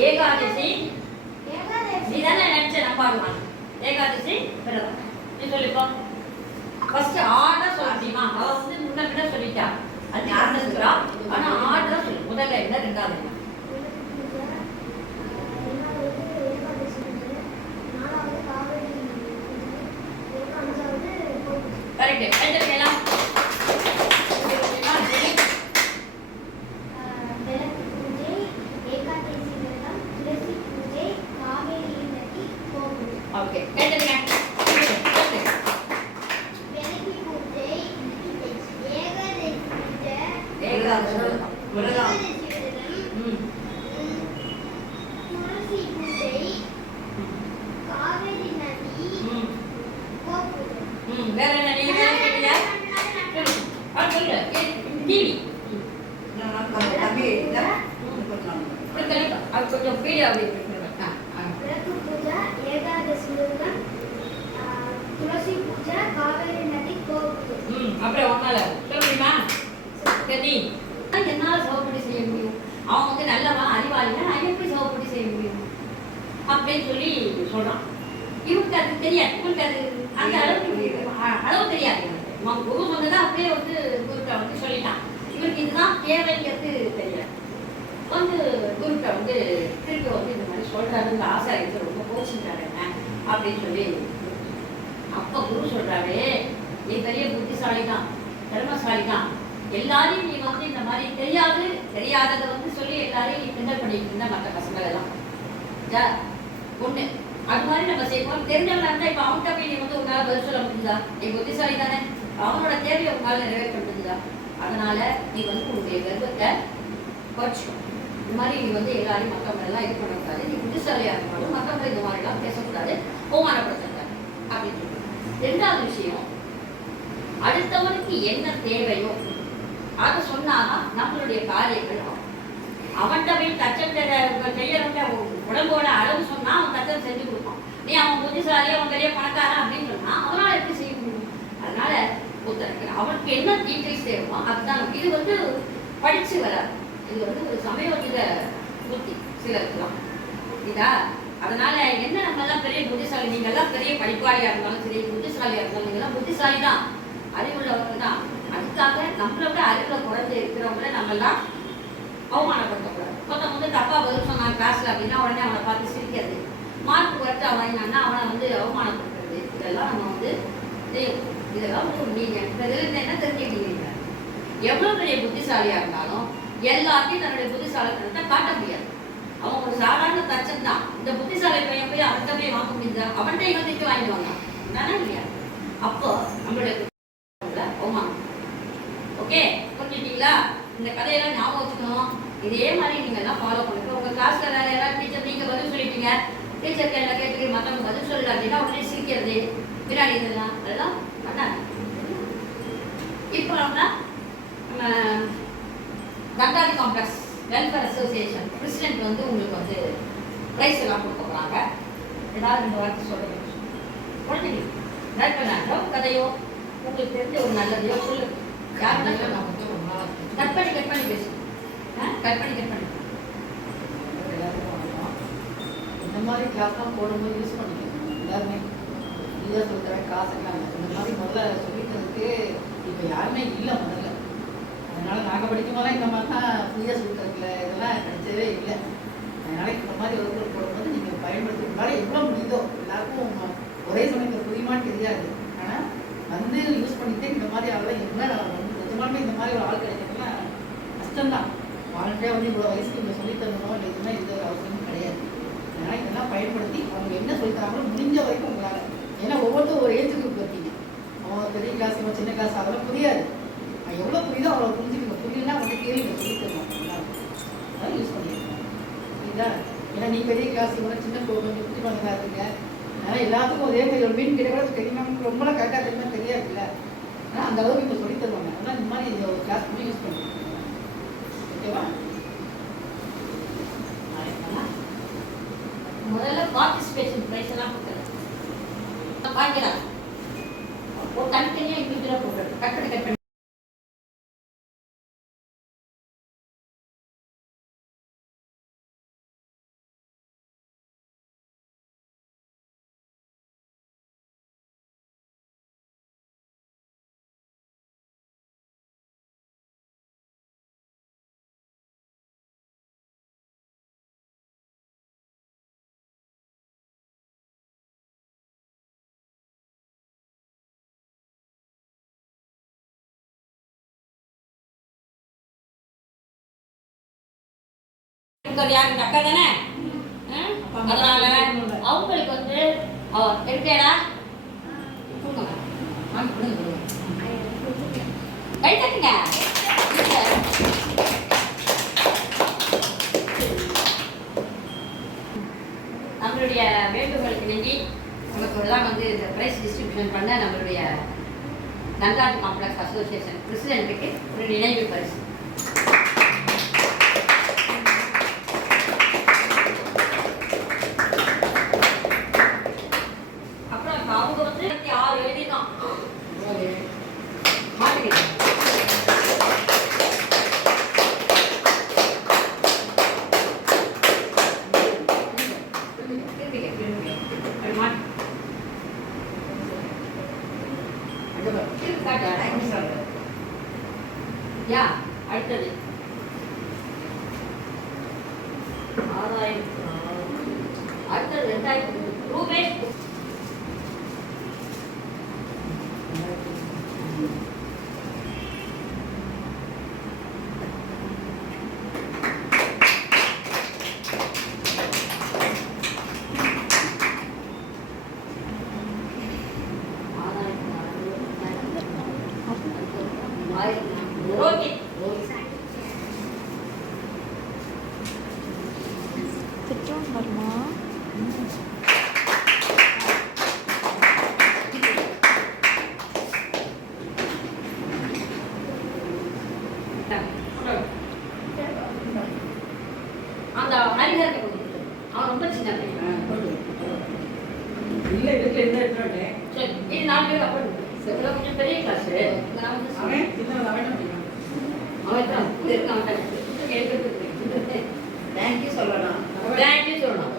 ஏகாதசி ஏகாதசி. இதானே நினைச்ச நம்பாருவான் ஏகாதசி விரதம் நீ சொல்லிப்போ ஃபர்ஸ்ட் ஆடா சொல்ல முடியுமா அவ வந்து முன்ன பின்ன சொல்லிட்டா அது ஆரம்பிக்கிறா ஆனா ஆடா சொல்லு முதல்ல என்ன ரெண்டாவது என்ன கரெக்ட் ஓகே ம் வேற என்ன நீ வேற கேட்டியா சொல்லு ஆ சொல்லு டிவி தம்பி இல்லை அது கொஞ்சம் ஃபீல் ஆகுது ஆ ஆ ஏகாதசி விரதம் துளசி பூஜை காவேரி நதி கோபுரம் ம் அப்புறம் ஒன்னால சொல்ல முடியுமா? சரி என்னால சோப்படி செய்ய முடியும்? அவன் வந்து நல்லவா அறிவாளினா நான் எப்படி சோப்படி செய்ய முடியும்? அப்படின்னு சொல்லி சொல்றான். இவனுக்கு அது தெரியாது. இவனுக்கு அது அந்த அளவுக்கு அளவு தெரியாது. அவன் குரு சொன்னதை அப்படியே வந்து குருட்ட வந்து சொல்லிட்டான். இவனுக்கு இதுதான் தேவைங்கிறது தெரியாது வந்து குருட்ட வந்து திருப்பி வந்து இந்த மாதிரி சொல்றாருன்னு இந்த ஆசாரியத்தை ரொம்ப கோச்சிட்டாரு என்ன? அப்படின்னு சொல்லி அப்போ குரு சொல்றாரு நீ பெரிய புத்திசாலி தான் திறமசாலி தான் எல்லாரையும் நீ வந்து இந்த மாதிரி தெரியாது தெரியாததை வந்து சொல்லி எல்லாரையும் நீ கிண்டல் பண்ணிட்டு இருந்த மற்ற பசங்கள் எல்லாம் ஒண்ணு. அது மாதிரி நம்ம செய்வோம். தெரிஞ்சவங்க இருந்தா இப்ப அவன்கிட்ட போய் நீ வந்து உங்களால் பதில் சொல்ல முடியுதா நீ புத்திசாலி தானே? அவனோட தேவையை உங்களால் நிறைவேற்ற முடியுதா அதனால நீ வந்து உன்னுடைய கர்வத்தை குறைச்சிக்கும் இந்த மாதிரி நீ வந்து எல்லாரையும் மற்றவங்க எல்லாம் இது பண்ணக்கூடாது நீ புத்திசாலியா இருந்தாலும் மற்றவங்க இந்த மாதிரி எல்லாம் பேசக்கூடாது. அவமானப்படுத்தக்கூடாது. அப்படின்னு ரெண்டாவது விஷயம் அடுத்தவனுக்கு என்ன தேவையோ அதை சொன்னாதான் நம்மளுடைய காரியங்கள் ஆகும். அவன்கிட்ட போய் தச்சத்தை செய்யறவங்க உடம்போட அளவு சொன்னா அவன் தச்சம் செஞ்சு கொடுப்பான். நீ அவன் புத்திசாலி அவன் பெரிய பணக்காரன் அப்படின்னு சொன்னா அவனால எப்படி செய்ய முடியும்? அதனால ஒருத்தருக்கு அவனுக்கு என்ன டீட்டெயில்ஸ் தேவைமோ அதுதான். இது வந்து படிச்சு வராது. இது வந்து ஒரு சமயோஜித புத்தி சிலருக்குலாம். இதா? அதனால என்ன நம்ம எல்லாம் பெரிய புத்திசாலி நீங்க எல்லாம் பெரிய படிப்பாளியா இருந்தாலும் சரி புத்திசாலியா இருந்தாலும் நீங்க எல்லாம் புத்திசாலி தான் அறிவுள்ளவங்க தான் அதுக்காக நம்மளை விட அறிவுல குறைஞ்சு இருக்கிறவங்கள நம்மெல்லாம் அவமானப்படுத்தக்கூடாது. ஒருத்தன் வந்து தப்பா பதில் சொன்னான் கிளாஸ்ல அப்படின்னா உடனே அவனை பார்த்து சிரிக்கிறது மார்க் குறைச்சா வாங்கினான்னா அவனை வந்து அவமானப்படுத்துறது. இதெல்லாம் நம்ம வந்து செய்யணும் இதெல்லாம் வந்து நீங்க இதுல இருந்து என்ன தெரிஞ்சுக்கிட்டீங்க? எவ்வளவு பெரிய புத்திசாலியா இருந்தாலும் எல்லாத்தையும் தன்னுடைய புத்திசாலித்தனத்தை காட்ட முடியாது. அவன் ஒரு சாதாரண தச்சன் தான். இந்த புத்திசாலி பையன் போய் அவன்கிட்ட போய் வாங்க முடிஞ்சா அவன்கிட்ட எங்க திட்டு வாங்கிட்டு வந்தான் தானே இல்லையா? அப்போ நம்மளுடைய ஓகே புரிஞ்சுட்டீங்களா இந்த கதையெல்லாம் ஞாபகம் வச்சுக்கணும். இதே மாதிரி நீங்க எல்லாம் ஃபாலோ பண்ணுங்க. உங்க கிளாஸ்ல வேற யாராவது டீச்சர் நீங்க பதில் சொல்லிட்டீங்க. டீச்சர் என்ன கேட்டு மத்தவங்க பதில் சொல்லல அப்படின்னா உடனே சிரிக்கிறது. பின்னாடி இதெல்லாம் அதெல்லாம் பண்ணாது இப்போ நம்ம நம்ம கண்டாரி காம்ப்ளெக்ஸ் வெல்ஃபேர் அசோசியேஷன் பிரசிடென்ட் வந்து உங்களுக்கு வந்து ப்ரைஸ் எல்லாம் கொடுக்க போகிறாங்க ஏதாவது ரெண்டு வார்த்தை சொல்லுங்க குழந்தைங்க நட்பனாட்டோ கதையோ உங்களுக்கு தெரிஞ்ச ஒரு நல்லதையோ சொல்லுங்கள் கட் பண்ணி கட் பண்ணி பேசு ஆ கட் பண்ணி கட் பண்ணி இந்த மாதிரி கிளாஸ்லாம் போடும்போது யூஸ் பண்ணிக்கணும் எல்லாருமே ஃப்ரீயாக சொல்லித்தரேன் காசு எல்லாம் இந்த மாதிரி முதல்ல சொல்லித்தரதுக்கு இப்போ யாருமே இல்லை முதல்ல அதனால் நாங்கள் படிக்கும் இந்த மாதிரி தான் ஃப்ரீயாக சொல்லித்தரதுல இதெல்லாம் கிடைச்சதே இல்லை அதனால் இந்த மாதிரி வகுப்பு போடும்போது நீங்கள் பயன்படுத்தி உங்களால் எவ்வளோ முடியுதோ எல்லாருக்கும் ஒரே சமயத்தில் புரியுமான்னு தெரியாது ஆனால் வந்து யூஸ் பண்ணிட்டு இந்த மாதிரி ஆள் என்ன வந்து இந்த மாதிரி ஒரு ஆள் கிடைக்கிறதுனா கஷ்டம்தான். வாழ்க்கையாக வந்து இவ்வளோ வயசுக்கு இங்கே சொல்லித் தரணும் இல்லை இதுனா இது அவசியம் கிடையாது. அதனால் இதெல்லாம் பயன்படுத்தி அவங்க என்ன சொல்லித்தராங்களோ முடிஞ்ச வரைக்கும் உங்களால். ஏன்னா ஒவ்வொருத்தரும் ஒரு ஏஜ் குரூப் அவன் பெரிய கிளாஸ் இவன் சின்ன கிளாஸ் அதெல்லாம் புரியாது. எவ்வளோ புரியுதோ அவ்வளோ புரிஞ்சுக்கணும். புரியலன்னா வந்து கேள்வி சொல்லித் தருவோம். அதெல்லாம் யூஸ் பண்ணியிருக்கோம் புரியுதா? ஏன்னா நீ பெரிய கிளாஸ் இவங்க சின்ன கோ- கொஞ்சம் குட்டி பசங்களாக அதனால் எல்லாத்துக்கும் ஒரே மாதிரி ஒரு மீன் கிடையாது தெரியுமா ரொம்பலாம் கரெக்டாக தெரியுமா தெரியாதுல்ல. ஆனால் அந்த அளவுக்கு இப்போ சொல்லித் தருவாங்க. அதனால் இந்த மாதிரி இந்த ஒரு கிளாஸ் பண்ணி யூஸ் பண்ணிக்கணும் ஓகேவா முதல்ல பார்ட்டிசிபேஷன் ப்ரைஸ் எல்லாம் கொடுக்குறேன் வாங்கிக்கலாம் தனித்தனியாக இண்டிவிஜுவலாக போட்டுறது கட் பண்ணி கட் பண்ணி கொடுக்கறது யாரு? இந்த அக்கா தானே? ஆ? அதனால அவங்களுக்கு வந்து அவ எடுக்கடா கொடுங்க கை தட்டுங்க. நம்மளுடைய வேண்டுகோளுக்கு நன்றி நமக்கு எல்லாம் வந்து இந்த ப்ரைஸ் டிஸ்ட்ரிபியூஷன் பண்ண நம்மளுடைய நந்தாஜ் காம்ப்ளெக்ஸ் அசோசியேஷன் பிரசிடென்ட்டுக்கு ஒரு நினைவு பரிசு அப்புறம் இப்ப அவங்க வந்து இருபத்தி ஆறு எழுதிதான் மாட்டுக்கிறேன் திரும்பிக்க திரும்பிக்க அப்படி மாட்டு திருப்பி காட்டு யா அடுத்தது. ஆறாயிரத்தி அடுத்தது ரெண்டாயிரத்தி ரூபேஷ் இல்லை இதுக்கு என்ன எடுத்துட்டே சரி இது நாலு பேர் அப்போ செவ்வளோ கொஞ்சம் பெரிய கிளாஸ் நான் வந்து அவன் இன்னும் சொல்லணும். தேங்க்யூ சொல்லணும்.